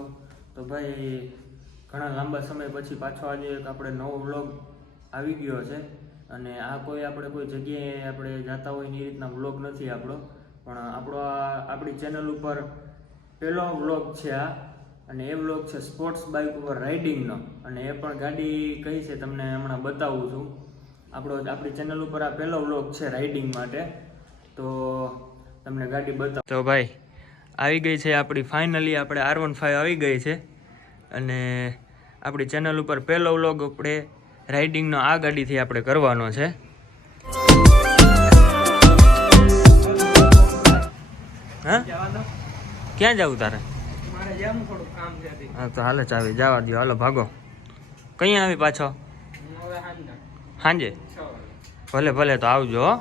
દ્વારકાધીશ તો ભાઈ, ઘણા લાંબા સમય પછી પાછો આજે એક આપણે નવો વ્લોગ આવી ગયો છે. અને આ કોઈ આપણે કોઈ જગ્યાએ આપણે જતા હોય એ રીતના વ્લોગ નથી આપણો. પણ આપણો આ, આપણી ચેનલ ઉપર પહેલો વ્લોગ છે આ. અને એ વ્લોગ છે સ્પોર્ટ્સ બાઇક ઉપર રાઇડિંગનો અને એ પણ ગાડી કઈ છે તમને હમણાં બતાવું છું. આપણો, આપણી ચેનલ ઉપર આ પહેલો વ્લોગ છે રાઇડિંગ માટે. તો તમને ગાડી બતાવ. તો ભાઈ આવી ગઈ છે આપણી ફાઇનલી આપણે આર વન ફાઇવ આવી ગઈ છે. અને આપણી ચેનલ ઉપર પહેલો વ્લોગ આપણે રાઇડિંગનો આ ગાડીથી આપણે કરવાનો છે. હા? ક્યાં જવું તારે. હા, તો હાલે ચાવી જવા દો હાલો, ભાગો. કઈ આવી પાછો? સાંજે ભલે ભલે, તો આવજો, હો.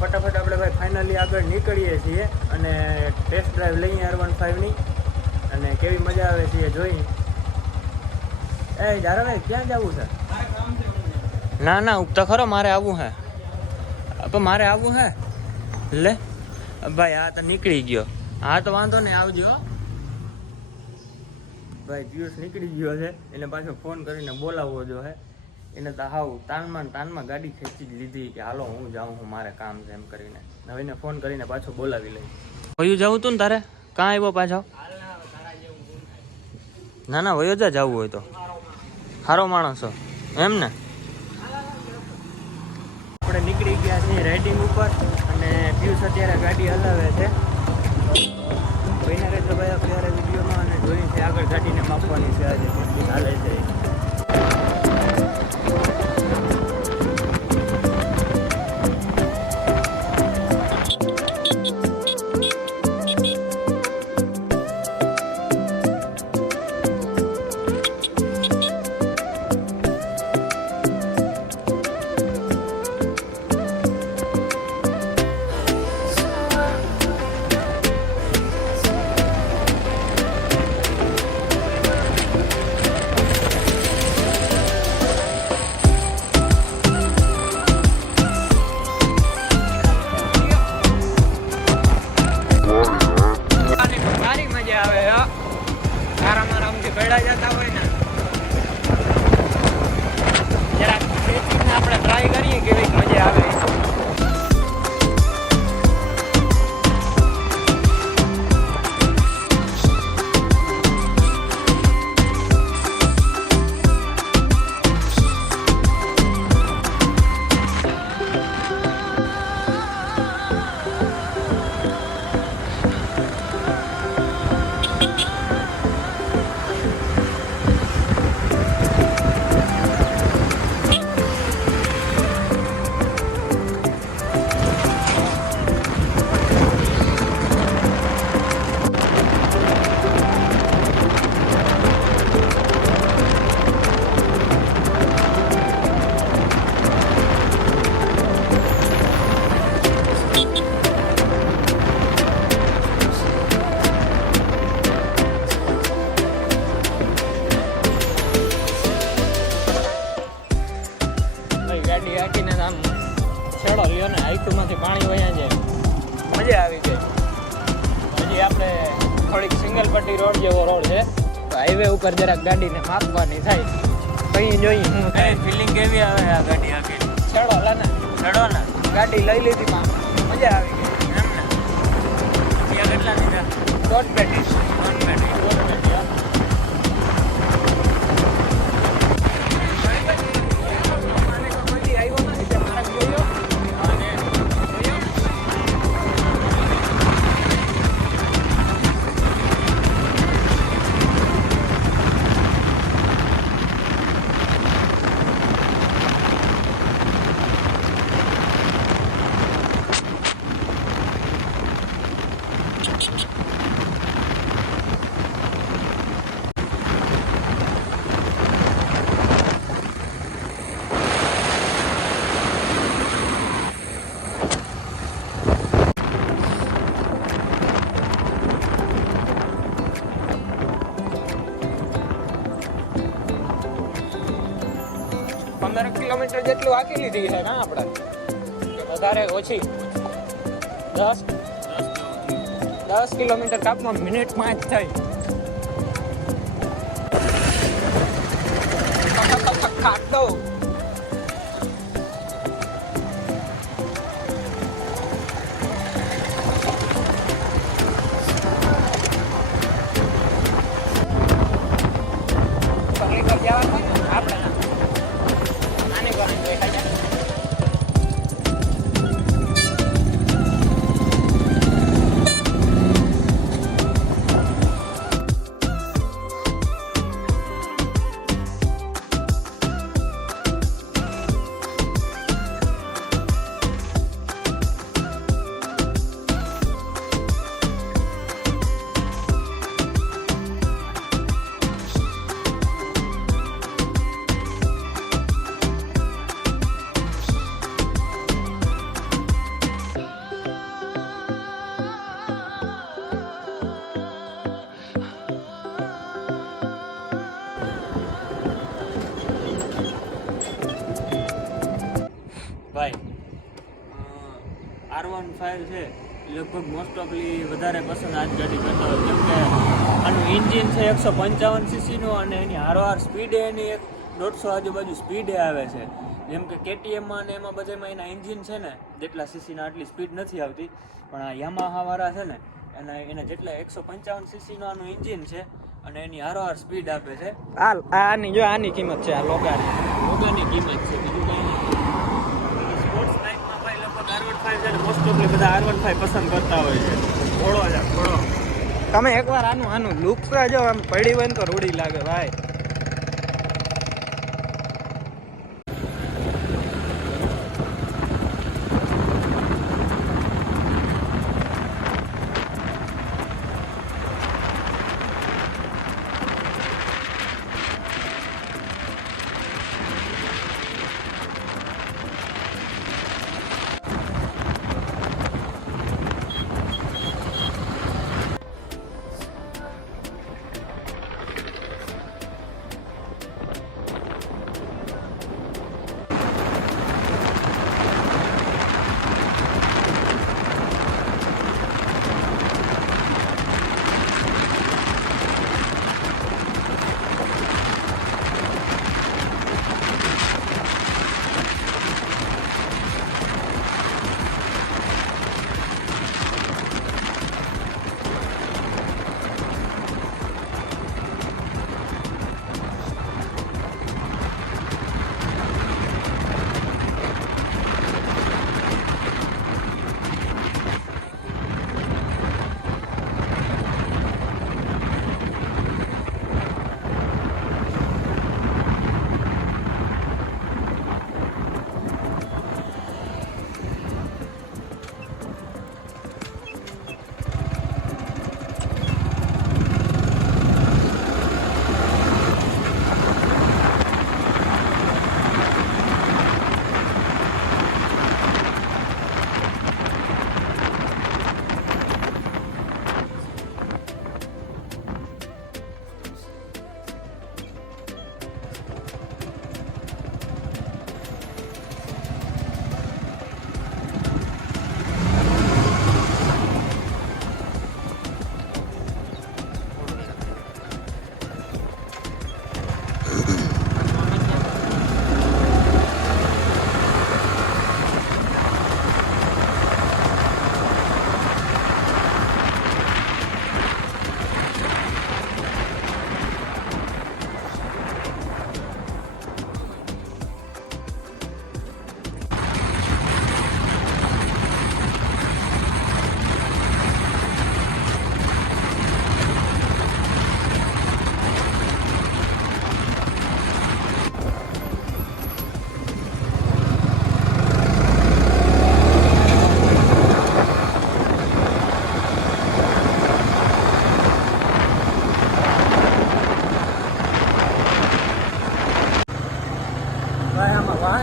ફટાફટ આપણે ભાઈ ફાઇનલી આગળ નીકળીએ છીએ અને ટેસ્ટ ડ્રાઈવ લઈએ આર વન ફાઇવની અને કેવી મજા આવે છે એ જોઈ. એ જારાભાઈ ક્યાં જવું છે? ના ના ઉગતા ખરો, મારે આવવું હે. પણ મારે આવવું હે? લે. ભાઈ, આ તો નીકળી ગયો. હા, તો વાંધો નહીં, આવજો. ભાઈ, પિયુષ નીકળી ગયો છે. એને પાછો ફોન કરીને બોલાવવો જો હે. એને તો હાવ તાનમાં તાનમાં ગાડી ખેંચી જ લીધી કે હાલો હું જાઉં હું મારે કામ છે એમ કરીને. નવીને ફોન કરીને પાછો બોલાવી લઈ. વયું જવું તું ને તારે? કાં આવ્યો પાછો? ના. ના વયો જા જવું હોય તો. સારો માણસ છો એમ ને? આપણે નીકળી ગયા છીએ રાઇડિંગ ઉપર અને પિયુષ અત્યારે ગાડી હલાવે છે. ભાઈને રહેતો ભાઈ અત્યારે વિડીયોમાં અને જોઈ છે આગળ ગાડીને માપવાની છે આજે. કેટલી હાલે છે હાઈવે ઉપર જરાક ગાડીને માપવાની થાય. કઈ જોઈએ હું થાય ફિલિંગ કેવી આવે આ ગાડી આગે ચડો લાને ને ચડો ને. ગાડી લઈ લીધી માં મજા આવી ગઈ. એમ ને. કેટલા લીધા? દોઢ પેટી. દોઢ પેટી. કિલોમીટર જેટલું આકી લીધી છે ના આપણે? વધારે ઓછી. દસ. દસ કિલોમીટર કાપમાં મિનિટમાં જ થઈ. ખાટ દઉં ભાઈ આર વન ફાઇવ છે લગભગ મોસ્ટ ઓફલી વધારે પસંદ આજ ગાડી કરતા હોય. કેમ કે આનું ઇન્જિન છે એકસો પંચાવન સીસીનું અને એની હારોહાર સ્પીડ એની એક દોઢસો આજુબાજુ સ્પીડે આવે છે. જેમ કે કેટીએમમાં અને એમાં બધામાં એના એન્જિન છે ને જેટલા સીસીના આટલી સ્પીડ નથી આવતી. પણ આ યામાહાવાળા છે ને એના એના જેટલા એકસો પંચાવન સીસીનું આનું એન્જિન છે અને એની હારોહાર સ્પીડ આપે છે. આ આની જો આની કિંમત છે આ લોગાની લોગાની કિંમત છે બીજું કંઈ નહીં સ્પોર્ટ્સ બાઇકમાં ભાઈ લગભગ વન ફાઈવ મોસ્ટ ઓફલી બધા આર વન ફાઈવ પસંદ કરતા હોય છે. ઘોડો છે ઘોડો તમે એકવાર આનું આનું લુક જો આમ પડી હોય ને તો રૂડી લાગે, ભાઈ.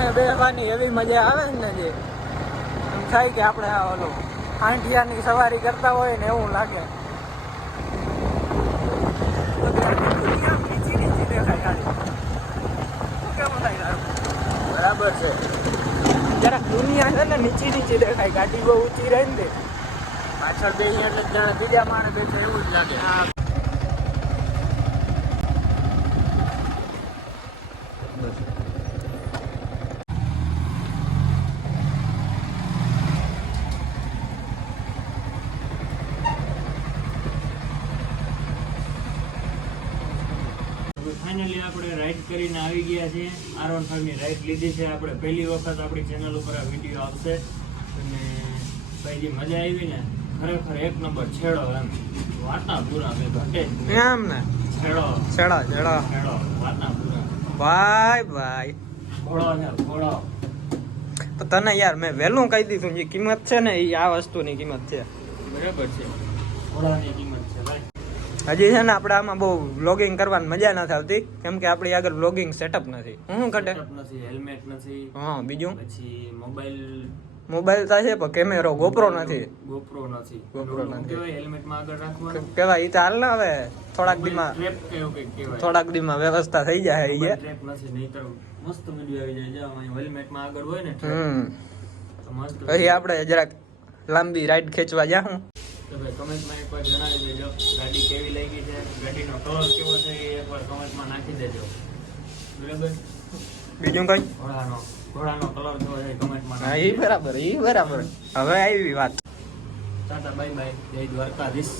વાહે બેસવાની એવી મજા આવે ને જે? એમ થાય કે આપણે આ ઓલું આંઠિયાની સવારી કરતા હોય ને એવું લાગે. બરાબર છે. જરાક દુનિયા છે ને નીચી નીચી દેખાય ગાડી બહુ ઊંચી રહે ને પાછળ બે એટલે બીજા માણસ બેસે એવું જ લાગે ફાઇનલી આપણે રાઈડ કરીને આવી ગયા છીએ. આર વન ફાઈવની રાઈડ લીધી છે. આપણે પહેલી વખત આપણી ચેનલ ઉપર આ વીડિયો આવશે. અને ભાઈ જે મજા આવી ને ખરેખર એક નંબર છેડો એમ. વાતના પૂરા મેં ઘટે એમ ને? છેડો. છેડો છેડો. છેડો. વાતના પૂરા ભાઈ ભાઈ. ઘોડો ને ઘોડો. તો તને યાર મેં વહેલું કહી દીધું જે કિંમત છે ને એ આ વસ્તુની કિંમત છે. બરાબર છે. ઘોડાની હજી છે ને આપણે આમાં બહુ વ્લોગિંગ કરવાની મજા નથી આવતી. કેમ કે આપણી આગળ વ્લોગિંગ સેટઅપ નથી. હું નથી હેલ્મેટ નથી. હા બીજું? પછી મોબાઈલ મોબાઈલ તો છે પણ કેમેરો ગોપરો નથી. ગોપ્રો નથી. GoPro નથી. હેલ્મેટમાં આગળ રાખવાનું? કેવા ઈ તો હાલ ને હવે થોડાક દીમાં થોડાક દીમાં વ્યવસ્થા થઈ જાય ઈ ટ્રેપ નથી નહીંતર મસ્ત વિડિયો આવી જાય. જાઓ અહીં હેલ્મેટમાં આગળ હોય ને હમ. પછી આપણે જરાક લાંબી રાઈડ ખેંચવા જાઉં. તો ભાઈ કમેન્ટમાં એકવાર જણાવી દેજો. ગાડી કેવી લાગી છે? ગાડીનો કલર કેવો છે એ એકવાર કમેન્ટમાં નાખી દેજો. બરાબર? બીજું કઈ? ઘોડાનો ઘોડાનો કલર કેવો છે કમેન્ટમાં હા ઈ બરાબર એ બરાબર. હવે આવી વાત. ટાટા બાય બાય જય દ્વારકાધીશ.